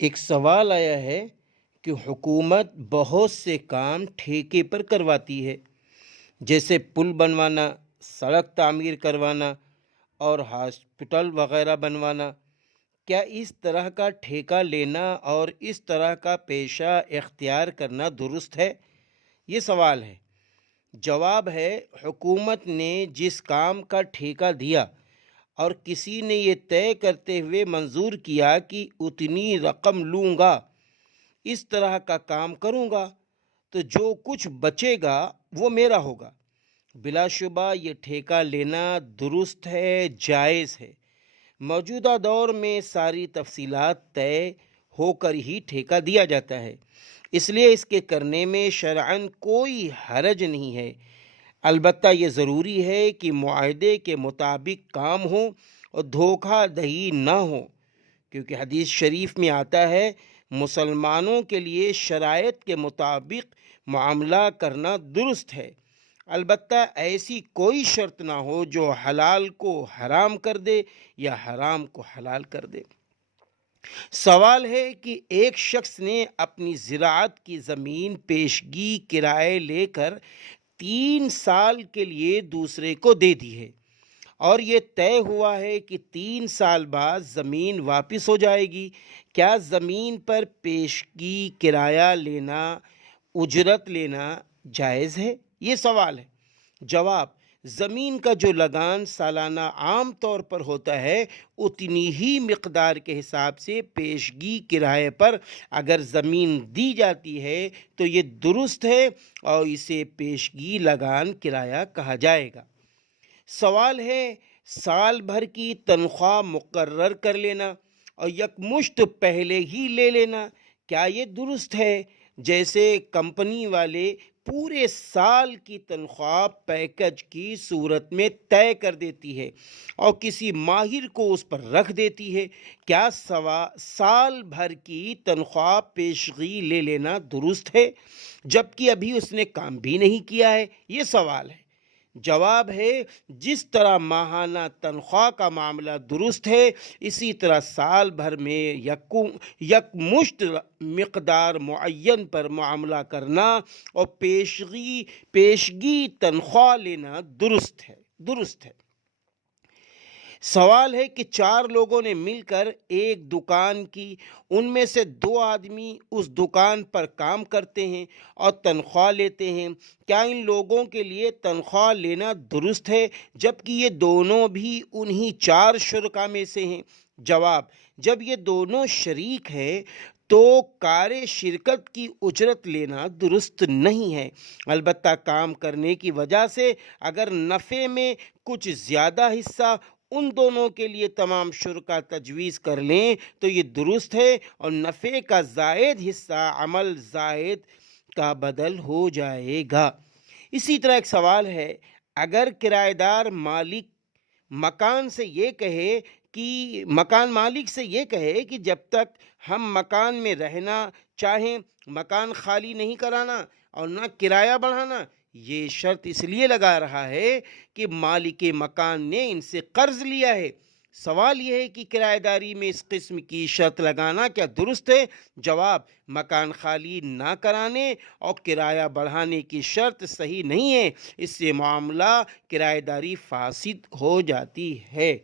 ایک سوال آیا ہے کہ حکومت بہت سے کام ٹھیکے پر کرواتی ہے، جیسے پل بنوانا، سڑک تعمیر کروانا اور ہاسپٹل وغیرہ بنوانا۔ کیا اس طرح کا ٹھیکہ لینا اور اس طرح کا پیشہ اختیار کرنا درست ہے؟ یہ سوال ہے۔ جواب ہے، حکومت نے جس کام کا ٹھیکہ دیا اور کسی نے یہ طے کرتے ہوئے منظور کیا کہ اتنی رقم لوں گا، اس طرح کا کام کروں گا، تو جو کچھ بچے گا وہ میرا ہوگا۔ بلا شبہ یہ ٹھیکہ لینا درست ہے، جائز ہے۔ موجودہ دور میں ساری تفصیلات طے ہو کر ہی ٹھیکہ دیا جاتا ہے، اس لیے اس کے کرنے میں شرعاً کوئی حرج نہیں ہے۔ البتہ یہ ضروری ہے کہ معاہدے کے مطابق کام ہو اور دھوکہ دہی نہ ہو، کیونکہ حدیث شریف میں آتا ہے مسلمانوں کے لیے شرائط کے مطابق معاملہ کرنا درست ہے، البتہ ایسی کوئی شرط نہ ہو جو حلال کو حرام کر دے یا حرام کو حلال کر دے۔ سوال ہے کہ ایک شخص نے اپنی زراعت کی زمین پیشگی کرائے لے کر 3 سال کے لیے دوسرے کو دے دی ہے، اور یہ طے ہوا ہے کہ 3 سال بعد زمین واپس ہو جائے گی۔ کیا زمین پر پیشگی کرایہ لینا، اجرت لینا جائز ہے؟ یہ سوال ہے۔ جواب: زمین کا جو لگان سالانہ عام طور پر ہوتا ہے، اتنی ہی مقدار کے حساب سے پیشگی کرائے پر اگر زمین دی جاتی ہے تو یہ درست ہے اور اسے پیشگی لگان کرایہ کہا جائے گا۔ سوال ہے، سال بھر کی تنخواہ مقرر کر لینا اور یکمشت پہلے ہی لے لینا، کیا یہ درست ہے؟ جیسے کمپنی والے پورے سال کی تنخواہ پیکج کی صورت میں طے کر دیتی ہے اور کسی ماہر کو اس پر رکھ دیتی ہے، کیا سال بھر کی تنخواہ پیشگی لے لینا درست ہے جبکہ ابھی اس نے کام بھی نہیں کیا ہے؟ یہ سوال ہے۔ جواب ہے، جس طرح ماہانہ تنخواہ کا معاملہ درست ہے، اسی طرح سال بھر میں یکمشت مقدار معین پر معاملہ کرنا اور پیشگی تنخواہ لینا درست ہے۔ سوال ہے کہ 4 لوگوں نے مل کر ایک دکان کی، ان میں سے 2 آدمی اس دکان پر کام کرتے ہیں اور تنخواہ لیتے ہیں، کیا ان لوگوں کے لیے تنخواہ لینا درست ہے جبکہ یہ دونوں بھی انہی 4 شرکاء میں سے ہیں؟ جواب: جب یہ دونوں شریک ہیں تو کار شرکت کی اجرت لینا درست نہیں ہے، البتہ کام کرنے کی وجہ سے اگر نفع میں کچھ زیادہ حصہ ان دونوں کے لیے تمام شرکاء تجویز کر لیں تو یہ درست ہے اور نفع کا زائد حصہ عمل زائد کا بدل ہو جائے گا۔ اسی طرح ایک سوال ہے، اگر کرایہ دار مکان مالک سے یہ کہے کہ جب تک ہم مکان میں رہنا چاہیں مکان خالی نہیں کرانا اور نہ کرایہ بڑھانا، یہ شرط اس لیے لگا رہا ہے کہ مالک مکان نے ان سے قرض لیا ہے۔ سوال یہ ہے کہ کرایہ داری میں اس قسم کی شرط لگانا کیا درست ہے؟ جواب: مکان خالی نہ کرانے اور کرایہ بڑھانے کی شرط صحیح نہیں ہے، اس سے معاملہ کرایہ داری فاسد ہو جاتی ہے۔